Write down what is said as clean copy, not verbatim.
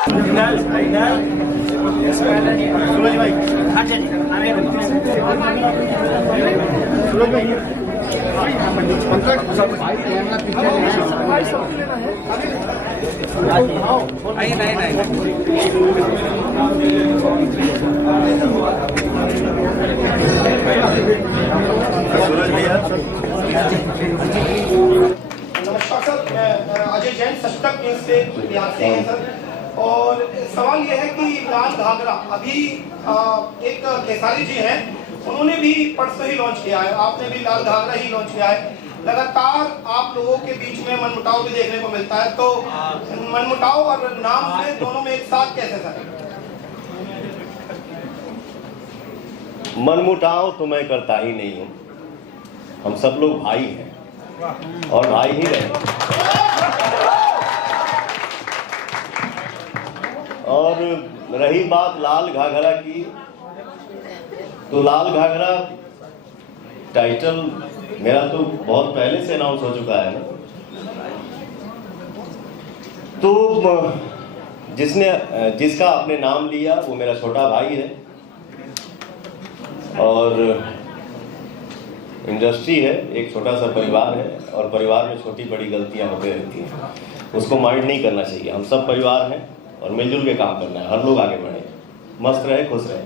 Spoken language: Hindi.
सूरज भाई, हाँ जी, सूरज भाई, नहीं, सूरज भैया। नमस्कार सर, मैं अजय जैन सशक्त न्यूज से बिहार से हैं सर। और सवाल ये है कि लाल घाघरा अभी एक खेसारी जी हैं, उन्होंने भी परसों ही लॉन्च किया है, आपने भी लाल घाघरा ही लॉन्च किया है। लगातार आप लोगों के बीच में मनमुटाव भी देखने को मिलता है, तो मनमुटाव और नाम से दोनों में एक साथ कैसे सर? मनमुटाव तो मैं करता ही नहीं हूँ। हम सब लोग भाई हैं और भाई ही रहे। और रही बात लाल घाघरा की, तो लाल घाघरा टाइटल मेरा तो बहुत पहले से अनाउंस हो चुका है ना। तो जिसका आपने नाम लिया वो मेरा छोटा भाई है और इंडस्ट्री है, एक छोटा सा परिवार है और परिवार में छोटी बड़ी गलतियां होती रहती हैं, उसको माइंड नहीं करना चाहिए। हम सब परिवार हैं और मिलजुल के काम करना है, हर लोग आगे बढ़े, मस्त रहे, खुश रहे।